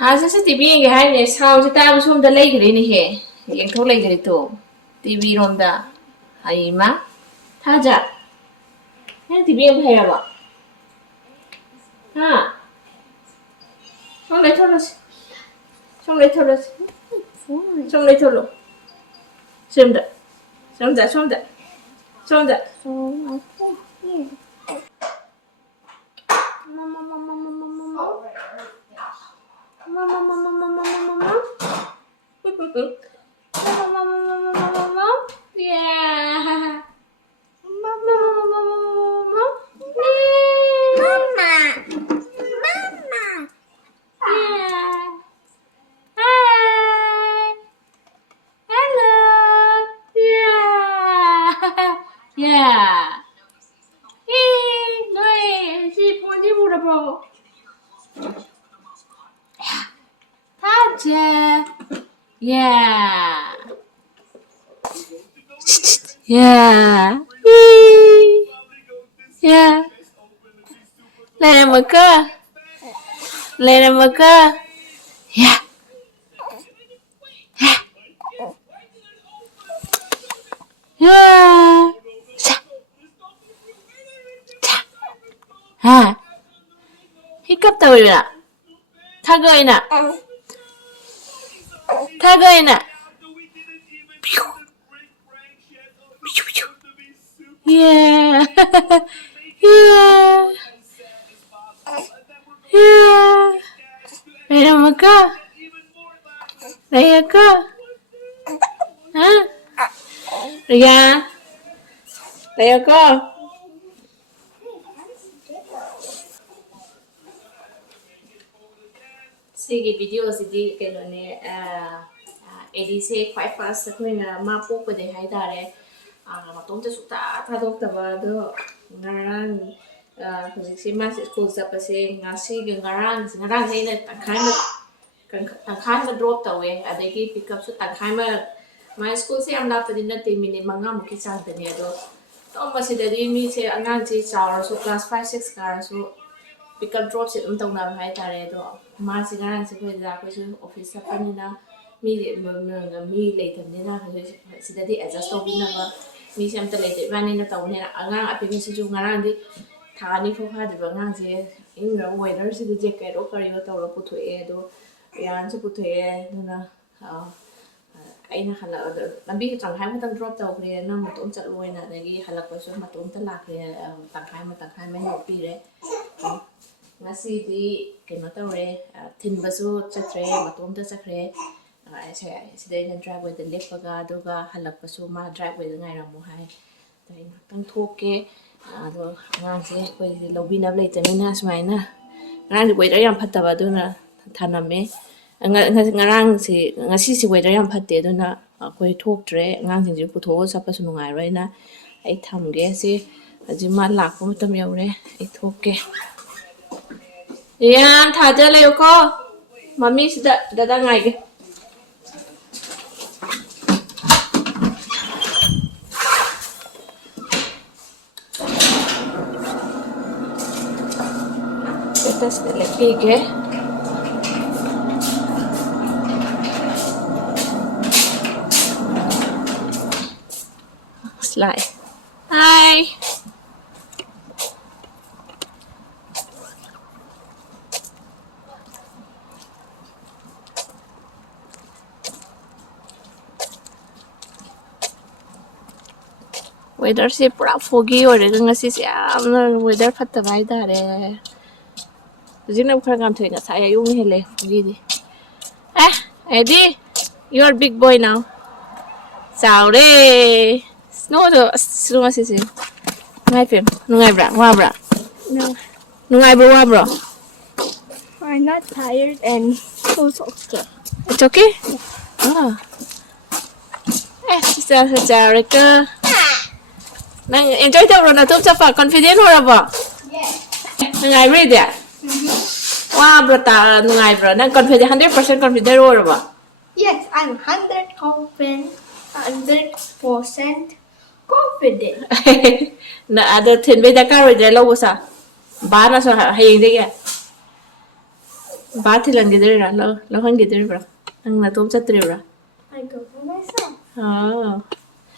How's this TV behind this house? It was from the lake in here. You told like to TV on the Haima Taja. And TV of hair. Huh? Some little us. Some little us. Some little. Some that. Some that. Some that. Some that. Yeah. Yeah. Hey, si pundi mura bro. Taja. Yeah. Yeah. Yeah. Let him go. Let him go. Yeah. Yeah. Ha. Hiccup tao rồi nè. Tha gơi nè. Tha gơi nè. Yeah. Yeah. Yeah. Let him go. Let him go. Hả? Yeah. Let him go. Sige video sidi kelone edise quite fast akoina ma poco de haidare matomda sukta thadok taba do ngarang hojiksi ma school sapase ngasi ngarang heina tangkhai ma drop tawe adegi pick up su tangkhai ma my school se amla padina 10 minute manga muki chang tani ado to masidadi mi se angang chi chawra su class 5 6 kar su pick up drop sit tong na hai tare do ma si ngarang se khoi da ko su office sapanina mi le thamne na sidadi adjust to bina ba mi se amta le te bani na taw ne angang api si ju ngarang di thani pho pha de ba ngang se in the weather si de jacket o kari ba taw ro pu thoe do yan se pu thoe na aina hala lambi tangkhai ma tang drop taw kre na matom chat loi na dagi halak pa su matom ta lak re tangkhai ma no pi re ngasi di keno tawre thin basu chatre matom ta chakre sidai na drive with the lepaga doga halak pasu ma drive with ngai ramu hai tai tang thoke ado ngang se koi lobi na le tamina smaina ngang di weather yam phattaba duna thaname ngarang si ngasi si weather yam phatte duna koi thoktre ngang sing ji putho sapa su ngai roina ai thamge se ajima lakpa matam yaure ai thoke yan thaja leyo ko mami sida dada ngai ge estas le pique slide hi weather se pura foggy ore ngasi se amna weather phatta bai dare jina khar ngam thoinga sa ayung hele foggy di Eddie you are big boy now Chaore snow do snow se se ngai pem ngai bra wa bra No, ngai bro wa bro I'm not tired and it's okay. it's okay sister Chaore ka nang enjoy ta bro na tum cha fa confident ho ra ba Yes. ngai ready wa bro ta ngai bro nang confident 100% confident ho ra ba Yes, I'm 100% confident. na ada thin be da ka ro de lo sa ba na so hayeng de ya Bathi langidira lo hangidira. Ang natom sa tribra. I go for myself. Oh.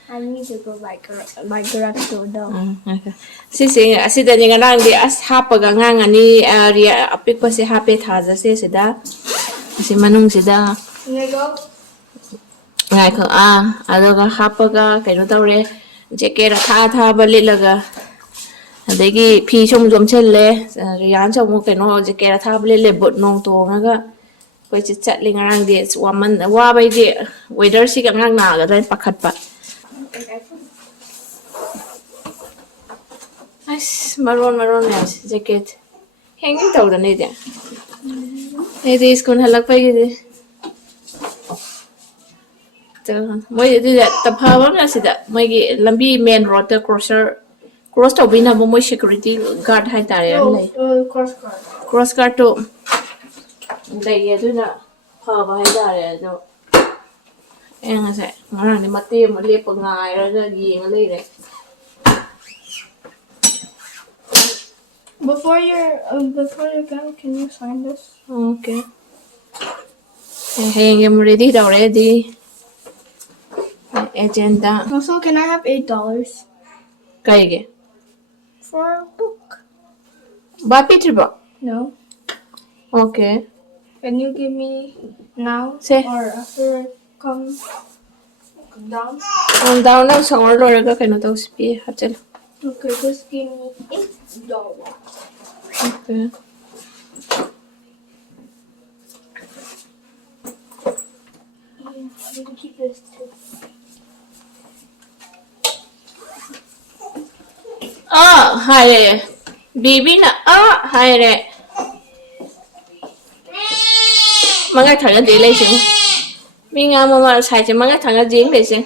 I need to go by garage door though. Okay. Sisi asida ni ngarang di as hapaga ngang ani area apik pa si happy thaza se sida. Si manung sida. Can I go? Ngai ko adoga hapaga kaino tawre jacket tha balilaga. Adagi phi som chelle yan chom kaino jacket tha balile bot nong to nga koi chi chatli ngarang di waman wa bai di weather si ka ngang na ga dai pakhat pa. As maroon yes jacket hanging tawda ni dia. Edi iskun halak pa gidi. Moi di taphawa na sida moi gi lambi main road ta cross to bina mo moi security guard hai tare lai Cross guard. cross guard to dai ye du na pha ba hai tare do en ase ngarang ni mate mo le pa ngai ra ga yeng lai re. Before you go, can you sign this? Okay. Hey, I'm ready already. Agenda. Also, can I have $8 Kaige. for a book? Bapi tribo. No. Okay. Can you give me now Say. or after I come down? Down now, so all over the kind of those be hachel. Okay, just give me $8. Okay. You can keep this too. Hi. Baby na. Hi re. Mga thằng ở đi lấy xuống. Mình ngắm mà sai chứ mga thằng ở giếng lấy xuống. I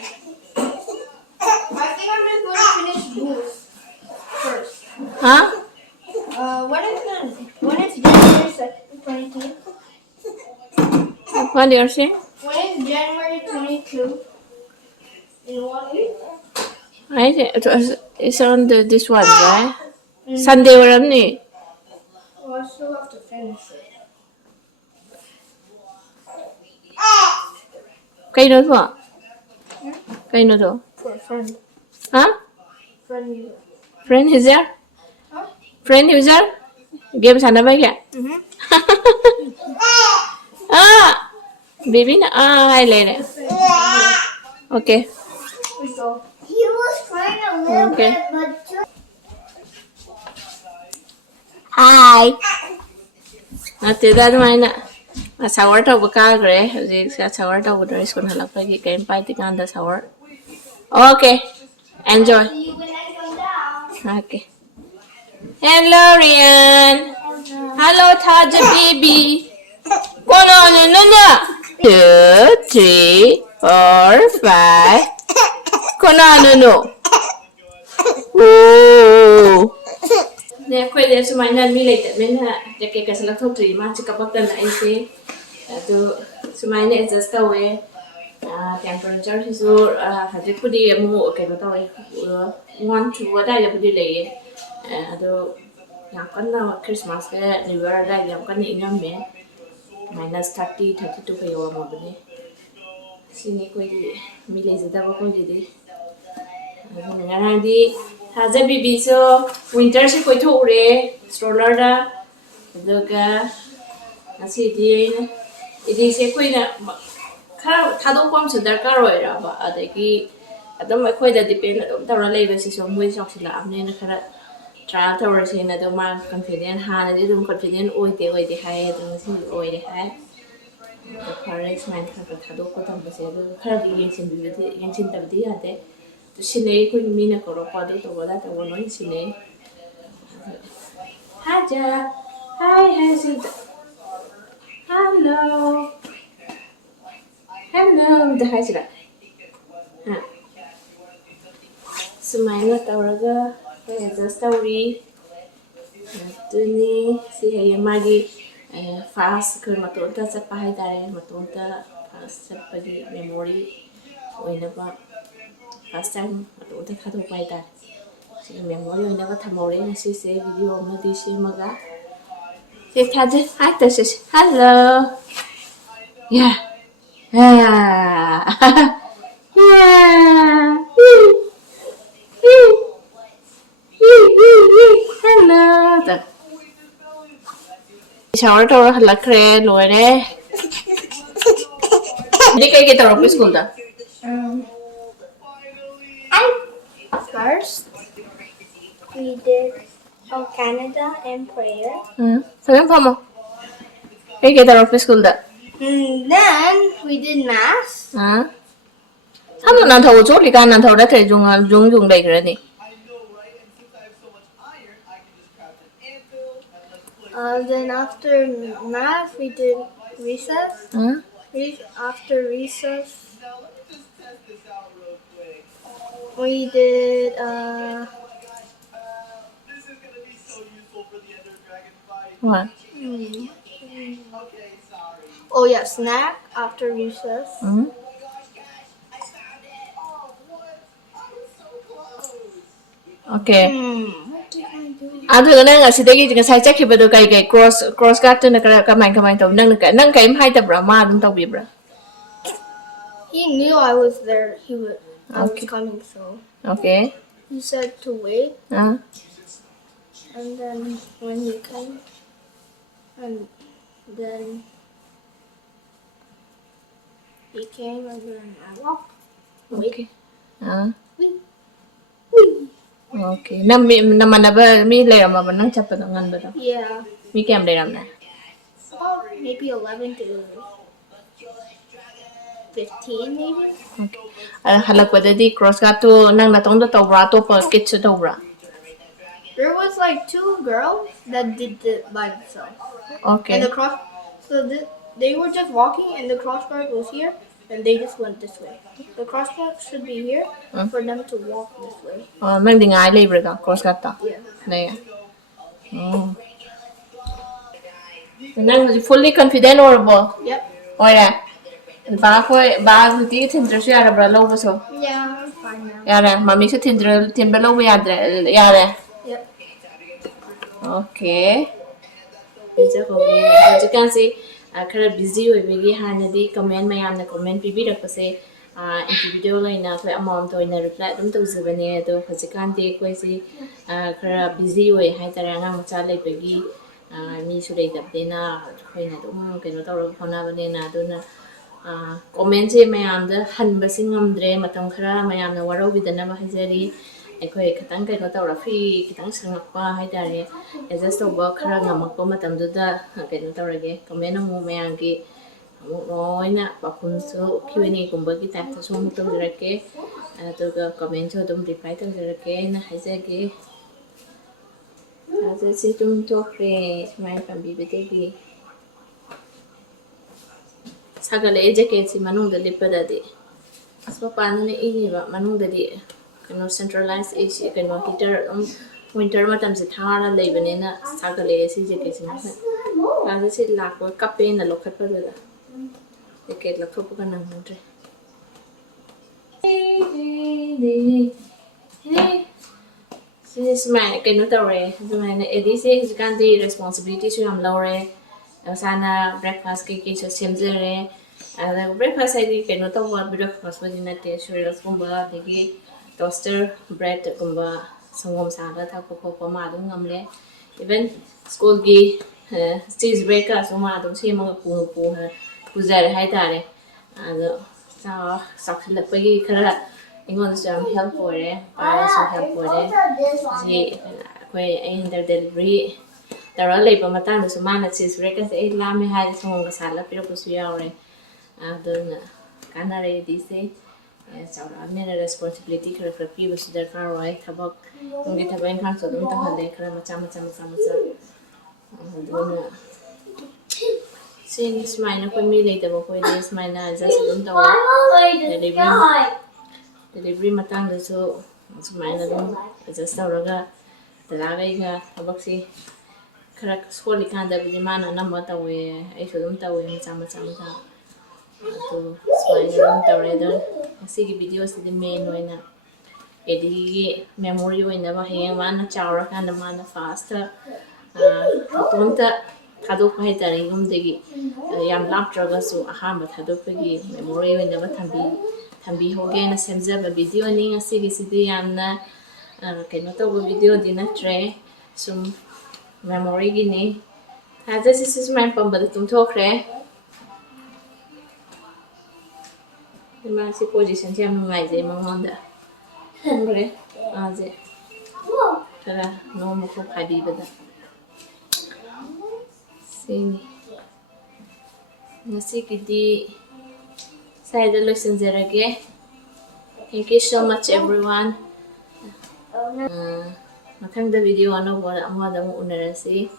think I'm just going to finish booth first. Hả? When it's January 22. What do you say? When it's January 22. In 1 week. It's on this one, right? Sunday or any? Well, I still have to finish it. Cây nữa thôi. Cây nữa thôi. For a friend. Hả? Friend user. Friend user? Huh? Friend user? Game sana ba kya? Baby na hai le ne. Okay. We go. He was crying a little Okay. bit, but hi. Ate da mai na. Shower ta ba ka gre. Ji shower ta dress kon halak pa ki kain pai tikan da shower. Okay. Enjoy. See you when I come down. Okay. Hello Rian. Hello Taja baby. Come on, no. 2, 3, 4, 5. Come on, no. Oh. Nè quay để số máy này mi lấy tận bên ha, để cái sự lắc thâu trì mà chỉ có bắt tân lại thế, từ số máy này just tàu ấy, temperature thì số hạt chế phụ đi mua cái nó tàu ấy, ngon chú ở đây là phụ đi lấy, từ nhà con nào Christmas cái New Year đây nhà con những nhóm mẹ, minus 30, 32 cái yêu mà bên này, xin quay đi, mi lấy gì tao quay đi, ngày nay đi. Haza bibi so winter se koi thu re stroller da doga asi di se koi na kha thado pam su dar ka roi ra ba adagi adam koi da depend adom tawra leiba si so moi sok sila amne na khara trial tawra se na do ma confident ha na di dum confident oi de hai dum si oi de hai courage man kha thado ko tam se do khara di yen sin tab di ate to sinay ko mina ko ro pa do to wala ta wono sinay haja hi Sita hello the hi sila sumay na tawraga kaya sa story tuni si hay magi fast ko matonta sa pahay dare matonta fast sa pagi memory oy na ba first time matonta khadu pai ta si memory oy na ba thamore na si se video ma di si maga Hey, Kaja. Hi, Tashish. Hello. Yeah. Yeah. Yeah. Hello. Shower towar halakre loire. Di kay kita ro school da. First, we did Canada and prayer. Sabi mo. Kay kita ro school da. And then we did mass. Ha? Ano nang thầu chốt li kan nang thầu da thầy dùng dai kre ni. Then after math, we did recess. Ha? After recess, we did What? oh yeah, snack after recess. Okay. What did I do? Ado nang asidagi ngasai chakibado kay cross cut na kamay taw nang kay hai ta bra ma dum taw bi bra. He knew I was there. I was Okay. coming, so Okay. he said to wait. Ah. And then when he came, and then he came, and then I walked. Okay. Ah. Wait. Okay. Naman na ba mi leram ba nang chapa ngan ba? Yeah, Mi kem leram na. about maybe 11 to 15, maybe. Okay. Halakpadadi cross cut to nang natong da taw bra to pa kit sa taw bra. There was like 2 girls that did it by themselves. Okay. And the cross, so they were just walking, and the crossbar was here, and they just went this way. The crossbar should be here for them to walk this way. Nang di ngai le bra cross cut ta. Yeah. Này. Oh. Nang fully confident or bo? Yep. Oh yeah. Ba tí thindra su yara bra lo so. Yeah, I'm fine now. Yara, mami su thindra lo yara. Yep. Okay. Bây ko bi ji kan se khara busy oi begi hanadi comment mayam na comment pibirak pa se video laina khoi amount to ina reply dum to zubane do khajikan te koi se khara busy oi hai tara nga macha lai begi mi su dei dap dena khoi na dum keno tawra phona bane na do na comment se mayam da han basing amdre matam khara mayam na waro bidana ba hajari ꯑꯩꯈꯣꯏ ꯈꯤꯇꯪ ꯀꯩꯅꯣ ꯇꯧꯔ free ꯈꯤꯇꯪ ꯁꯪꯉꯛꯄ ꯍꯥꯏꯇꯥꯔꯦ adjust ꯇꯧꯕ ꯈꯔ ꯉꯝꯃꯛꯄ ꯃꯇꯝꯗꯨꯗ ꯀꯩꯅꯣ ꯇꯧꯔꯒꯦ ꯀꯃꯦꯟ ꯑꯃꯨꯛ ꯃꯌꯥꯝꯒꯤ ꯑꯃꯨꯛ ꯂꯣꯏꯅ ꯄꯥꯎꯈꯨꯝꯁꯨ ꯀ꯭ꯌꯨꯑꯦꯟꯑꯦꯒꯨꯝꯕꯒꯤ ꯇꯥꯏꯞꯇꯁꯨ ꯑꯃꯨꯛ ꯇꯧꯖꯔꯛꯀꯦ ꯑꯗꯨꯒ ꯀꯃꯦꯟꯁꯨ ꯑꯗꯨꯝ ꯔꯤꯄ꯭ꯂꯥꯏ ꯇꯧꯖꯔꯛꯀꯦ ꯑꯩꯅ ꯍꯥꯏꯖꯒꯦ ꯊꯥꯖꯁꯤ ꯑꯗꯨꯝ ꯊꯣꯛꯈ꯭ꯔꯦ ꯁꯨꯃꯥꯏꯅ ꯄꯥꯝꯕꯤꯕꯗꯒꯤ ꯁꯥꯒꯠꯂꯛꯑꯦ ꯖꯦꯀꯦꯠꯁꯤ ꯃꯅꯨꯡꯗ ꯂꯤꯠꯄꯗꯗꯤ ꯑꯁ ꯃꯄꯥꯟꯗꯅ ꯏꯪꯉꯤꯕ ꯃꯅꯨꯡꯗꯗꯤ kano centralized AC kano heater winter matam se thara leibane na sagale AC jacket sin kaza se lakwa kape na lokhat pa da jacket lakho pa nan andre this man kano tawre this edi se kan di responsibility su am lore sana breakfast ke so semjere ada breakfast ai kano tawwa breakfast ba dinate cereals kumba degi toaster bread kumba sangom sada tha ko ma dum ngamle even school gi cheese bread ka so ma dum se ma pu puzar hai tare ado sa lakpa gi khara ingon so am help ore para so help ore ji koi inter delivery tara lei pa matang so ma na cheese bread ka se la me hai sangom ka sala piro ko su ya ore ado na kanare di se Amena responsibility kara kara pi basu darkar wai thabak ungi thabak inkhang so dum ta hale kara macha dona sin smaina ko mi lei tabo ko de smaina just dum ta delivery matang da so smaina dum just tawraga talaga ga thabak si kara skoli kan da bi mana number ta we ai so dum ta we macha to smaina dum tawre da asigi video asidi main oina edi memory oina ba heng mana chawra kan mana fast tonta ꯊꯥꯗꯣꯛꯄ ꯍꯥꯏꯇꯥꯔꯦ ꯌꯨꯝꯗꯒꯤ ꯌꯥꯝ ꯂꯥꯞꯇ꯭ꯔꯒꯁꯨ ꯑꯍꯥꯟꯕ ꯊꯥꯗꯣꯛꯄꯒꯤ memory ꯑꯣꯏꯅꯕ ꯊꯝꯕꯤꯍꯧꯒꯦꯅ ꯁꯦꯝꯖꯕ ꯚꯤꯗꯤꯑꯣꯅꯤ ꯉꯁꯤꯒꯤꯁꯤꯗꯤ ꯌꯥꯝꯅ ꯀꯩꯅꯣ ꯇꯧꯕ ꯚꯤꯗꯤꯑꯣꯗꯤ ꯅꯠꯇ꯭ꯔꯦ ꯁꯨꯝ ꯃꯦꯃꯣꯔꯤꯒꯤꯅꯤ ꯊꯥꯖꯁꯤꯁꯨ ꯁꯨꯃꯥꯏꯅ ꯄꯝꯕꯗ ꯇꯨꯝꯊꯣꯛꯈ꯭ꯔꯦ ꯃꯥꯁꯤ ꯄꯣꯖꯤꯁꯟꯁꯦ ꯌꯥꯝ ꯅꯨꯡꯉꯥꯏꯖꯩ ꯃꯉꯣꯟꯗ ꯇꯨꯝꯈ꯭ꯔꯦ ꯃꯥꯁꯦ ꯈꯔ ꯅꯣꯡꯃ ꯈꯣꯛ ꯐꯥꯕꯤꯕꯗ ꯁꯤꯅꯤ ngasiꯒꯤꯗꯤ ꯁꯥꯏꯗ ꯂꯣꯏꯁꯤꯟꯖꯔꯒꯦ thank you so much everyone mathangda video anobada amada mu unarasi